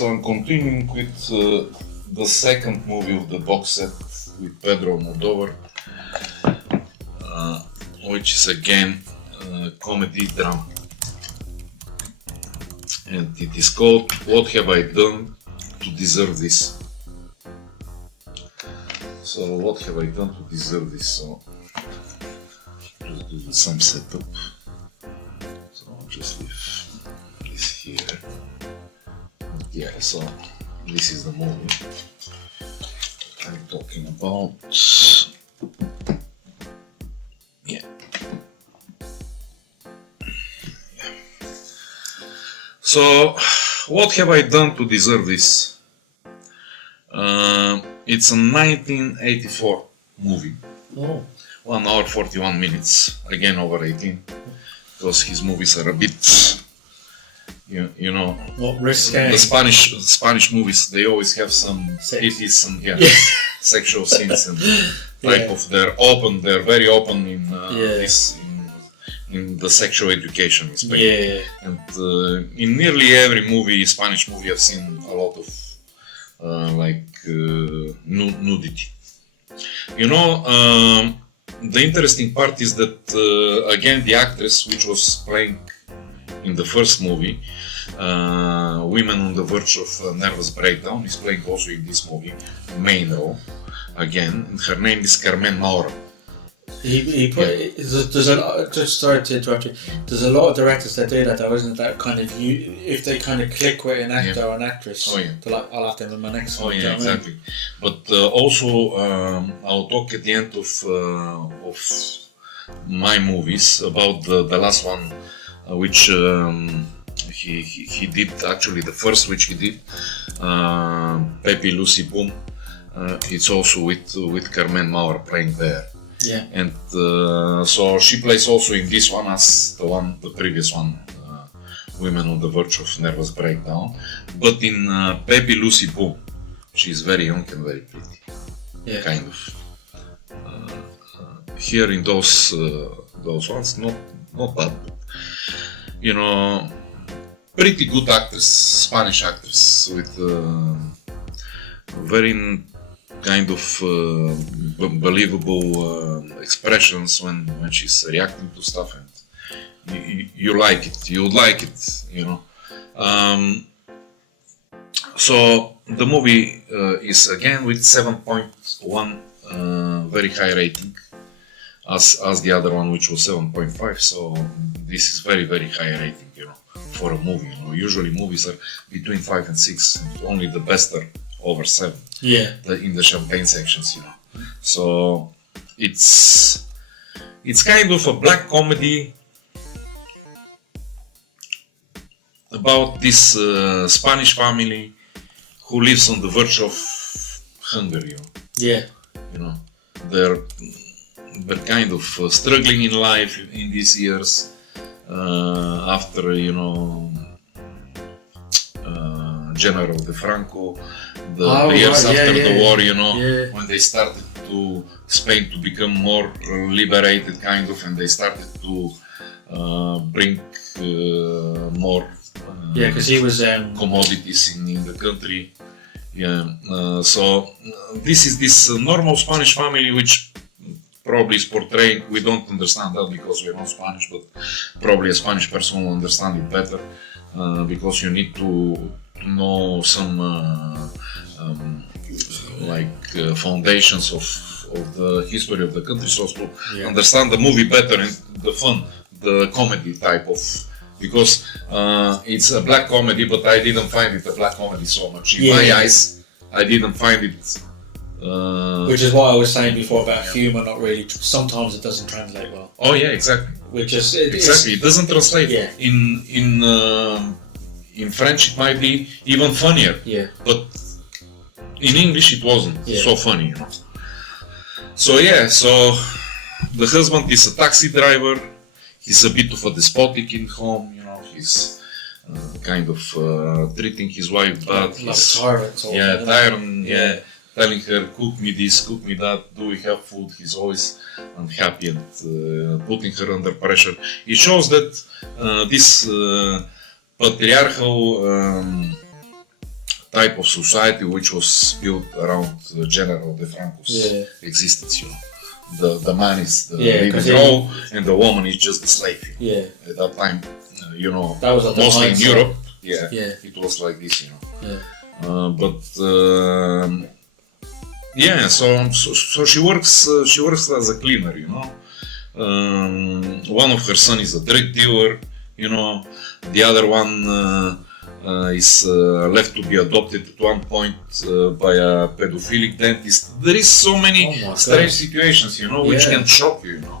so I'm continuing with the second movie of the box set with Pedro Almodovar, which is again comedy drama, and it is called What Have I Done to Deserve This? So what have I done to deserve this? So just do some setup. So I'll just leave this here. Yeah, so this is the movie I'm talking about. Yeah. So what have I done to deserve this? It's a 1984 movie. Oh. 1 hour 41 minutes, again over 18, because his movies are a bit, you know, What risque? the Spanish movies, they always have some titties and sexual scenes and type of they're very open in in the sexual education in Spain. Yeah. And in nearly every Spanish movie, I've seen a lot of nudity. You know, the interesting part is that again the actress which was playing in the first movie, Women on the Verge of Nervous Breakdown, is playing also in this movie, main role again, and her name is Carmen Maura. Sorry to interrupt you. There's a lot of directors that do that, though, isn't it? That kind of if they kind of click with an actor or an actress, they're like, I'll have them in my next one. Oh yeah, exactly. But also, I'll talk at the end of my movies about the last one, which he did, actually the first which he did, Pepe Lucy Boom. It's also with Carmen Maura playing there. Yeah. And so she plays also in this one as the previous one, Women on the Verge of Nervous Breakdown. But in Pepe Lucy Boom, she's very young and very pretty. Yeah. Kind of. Here in those ones, not bad, but, you know, pretty good actress, Spanish actress with very kind of believable expressions when she's reacting to stuff, and you like it, you like it, you know. So the movie is again with 7.1, very high rating, as the other one which was 7.5. So this is very high rating, you know, for a movie. You know, usually movies are between 5 and 6, and only the best are over 7. Yeah. In the champagne sections, you know. So it's kind of a black comedy about this Spanish family who lives on the verge of hunger, you know. Yeah. You know, they're kind of struggling in life in these years after, you know, General De Franco, the years after the war, you know, when they started Spain to become more liberated, kind of, and they started to bring more because he was commodities in the country. So this is this normal Spanish family which probably is portraying. We don't understand that because we're not Spanish, but probably a Spanish person will understand it better because you need to know some foundations of the history of the country, so to understand the movie better and the comedy type of, because it's a black comedy, but I didn't find it a black comedy so much. In my eyes, I didn't find it. Which is what I was saying before about humour, not really. Sometimes it doesn't translate well. Oh yeah, exactly. Which is exactly, it doesn't translate. Yeah. In French it might be even funnier. Yeah. But in English it wasn't so funny, you know. So the husband is a taxi driver. He's a bit of a despotic in home, you know. He's kind of treating his wife bad. Like a tyrant. Tyrant. Telling her, cook me this, cook me that, do we have food? He's always unhappy and putting her under pressure. It shows that this patriarchal type of society which was built around General de Franco's existence, you know. The man is the leading role, and the woman is just the slave. You know. At that time, you know, that was mostly in Europe, it was like this, you know. So she works as a cleaner, you know. One of her son is a drug dealer, you know. The other one is left to be adopted at one point by a pedophilic dentist. There is so many strange situations, you know, which can shock you, you know.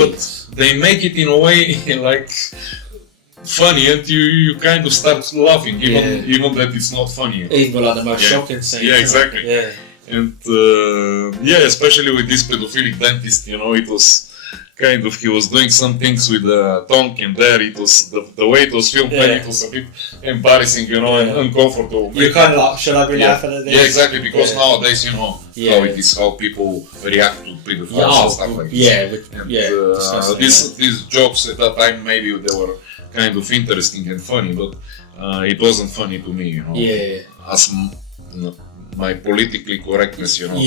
But they make it in a way like funny, and you kind of start laughing, even that it's not funny. Even like the most shocking scene. Yeah, exactly. Yeah. And especially with this pedophilic dentist, you know, it was kind of, he was doing some things with the tongue, and there it was the way it was filmed, it was a bit embarrassing, you know, and uncomfortable. You kind of like, should I be laughing at this? Yeah, exactly, because nowadays, you know, how it is, how people react to pedophiles and stuff like this. These jokes at that time, maybe they were kind of interesting and funny, but it wasn't funny to me, you know. As my politically correctness, you know,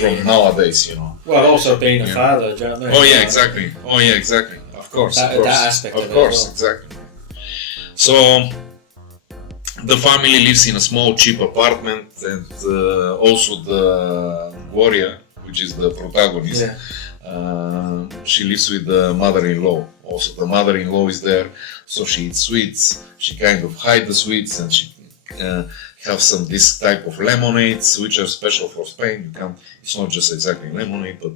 from nowadays, you know. Well, also being a father, do you know what I mean? Oh yeah, exactly. Of course, that aspect of course, exactly. So the family lives in a small, cheap apartment, and also the Gloria, which is the protagonist, she lives with the mother-in-law. Also, the mother-in-law is there, so she eats sweets. She kind of hides the sweets, and she have this type of lemonades which are special for Spain. It's not just exactly lemonade, but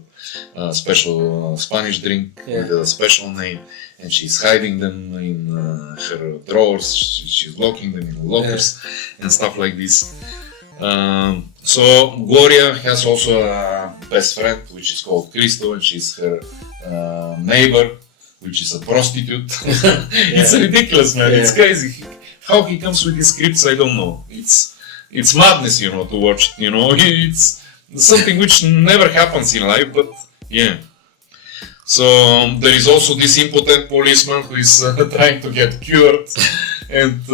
special Spanish drink with a special name, and she's hiding them in her drawers. She's locking them in lockers and stuff like this. So Gloria has also a best friend which is called Cristo, and she's her neighbor, which is a prostitute. It's ridiculous, man. It's crazy. How he comes with these scripts, I don't know. It's madness, you know, to watch. You know, it's something which never happens in life, but yeah. So there is also this impotent policeman who is trying to get cured. And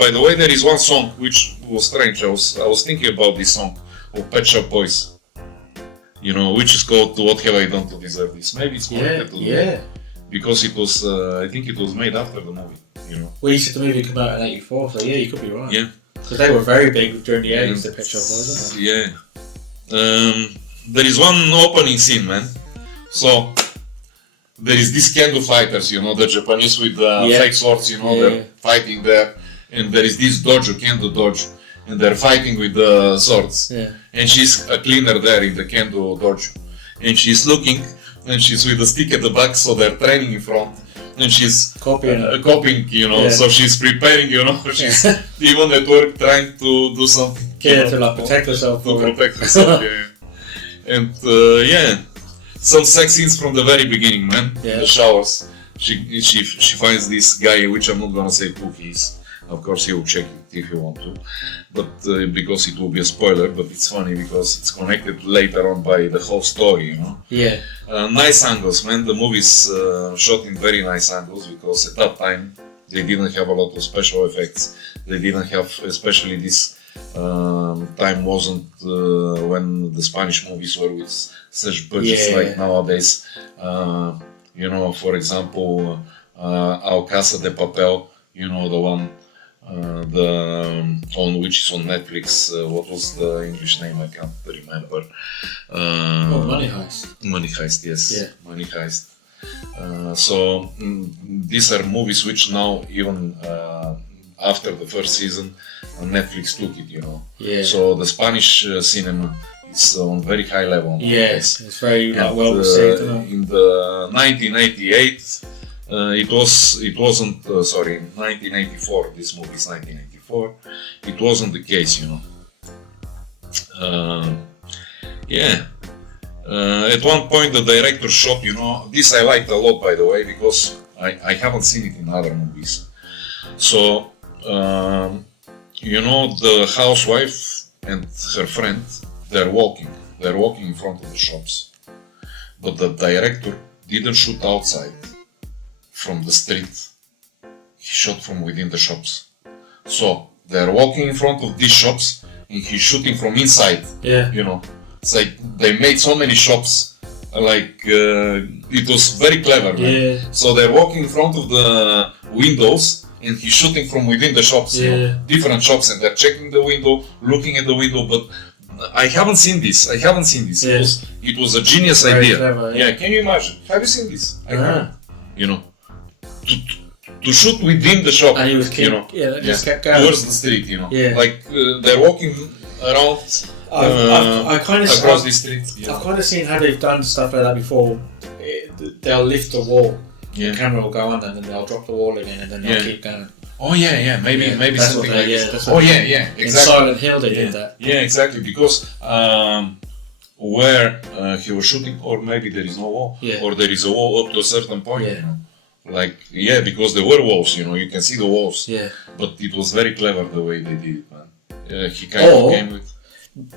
by the way, there is one song which was strange. I was thinking about this song of Pet Shop Boys, you know, which is called "What Have I Done to Deserve This." Maybe it's connected to that, because it was. I think it was made after the movie. You know. Well, you said the movie came out in '84, so you could be right. Yeah. Because they were very big during the 80s, the Pet Shop Boys, weren't they? Yeah. There is one opening scene, man. So there is these kendo fighters, you know, the Japanese with fake swords, you know, they're fighting there, and there is this dojo, kendo dojo, and they're fighting with the swords. And she's a cleaner there in the kendo dojo, and she's looking, and she's with a stick at the back, so they're training in front. And she's copying, you know, so she's preparing, you know, she's even at work trying to do something. To like protect herself. And some sex scenes from the very beginning, man. In the showers. She finds this guy, which I'm not gonna say who he is. Of course, you will check it if you want to, but because it will be a spoiler. But it's funny because it's connected later on by the whole story, you know. Nice angles, man. The movie's shot in very nice angles, because at that time they didn't have a lot of special effects. They didn't have, especially this time wasn't when the Spanish movies were with such budgets like nowadays. You know, for example, Our Casa de Papel, you know, the one. On which is on Netflix. What was the English name? I can't remember. Money Heist. Money Heist, yes. Money Heist. So these are movies which now, even after the first season, Netflix took it, you know. So the Spanish cinema is on very high level. Yes, it's very well received. In the 1988. It wasn't, sorry, in 1984, this movie is 1984, it wasn't the case, you know. At one point the director shot, you know, this I liked a lot, by the way, because I haven't seen it in other movies. So, you know, the housewife and her friend, they're walking in front of the shops. But the director didn't shoot outside from the street. He shot from within the shops. So they're walking in front of these shops and he's shooting from inside. Yeah. You know, it's like they made so many shops. Like it was very clever. Yeah. So they're walking in front of the windows and he's shooting from within the shops. You know, different shops, and they're checking the window, looking at the window. But I haven't seen this. Yeah. It was a genius very idea. Clever, yeah. Can you imagine? Have you seen this? I haven't. You know, to shoot within the shop. And he was just kept going towards the street. You know, Yeah. like they're walking around. I kind of across the street. I've kind of seen how they've done stuff like that before. They'll lift the wall, the camera will go under, and then they'll drop the wall again, and then they'll keep going. Oh maybe that's something what like they, this. Exactly. Exactly. In Silent Hill they did that. Yeah, exactly. Because where he was shooting, or maybe there is no wall, or there is a wall up to a certain point. You know? Like because there were walls. You know, you can see the walls. Yeah. But it was very clever the way they did it, man. He kind of came with.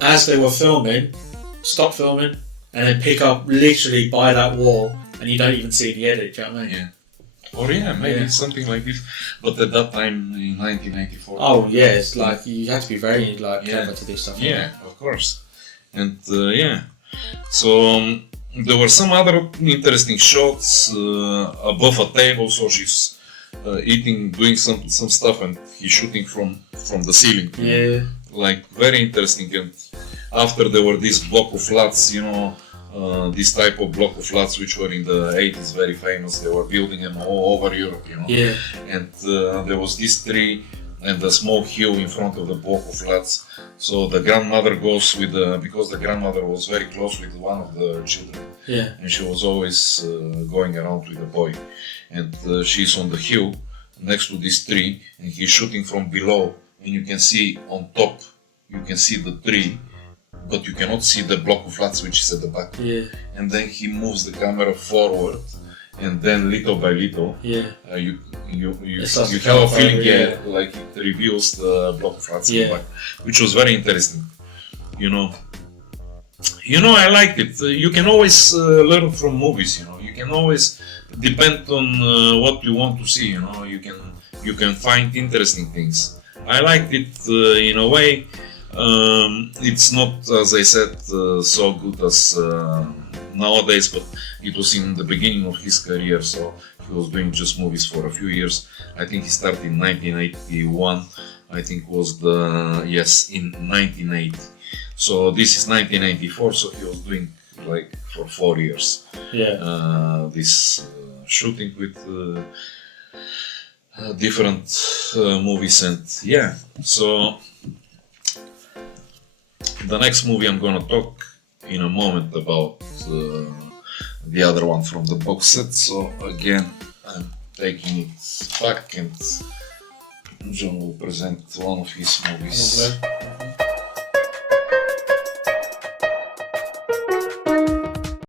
As they were filming, stop filming, and then pick up literally by that wall, and you don't even see the edit. Do you know what I mean? Yeah. Or maybe something like this. But at that time in 1994. Oh yeah, it's like you have to be very clever to do stuff. Like that. Of course. And so there were some other interesting shots above a table. So she's eating, doing some stuff, and he's shooting from the ceiling. Yeah. Like very interesting. And after there were these block of flats, you know, this type of block of flats which were in the 80s very famous. They were building them all over Europe, you know. Yeah. And there was this tree and a small hill in front of the block of flats. So the grandmother goes with because the grandmother was very close with one of the children. Yeah. And she was always going around with the boy. And she's on the hill next to this tree, and he's shooting from below. And you can see on top, you can see the tree, but you cannot see the block of flats which is at the back. Yeah. And then he moves the camera forward, and then little by little, you have a feeling, like it reveals the block of flats in the back, which was very interesting. You know, I liked it. You can always learn from movies. You know, you can always depend on what you want to see. You know, you can find interesting things. I liked it in a way. It's not, as I said, so good as nowadays, but it was in the beginning of his career, so he was doing just movies for a few years. I think he started in 1981. I think was in 1980. So this is 1994, so he was doing like for 4 years. This shooting with different movies, and so the next movie I'm gonna talk in a moment about the other one from the box set. So again, I'm taking it back, and John will present one of his movies.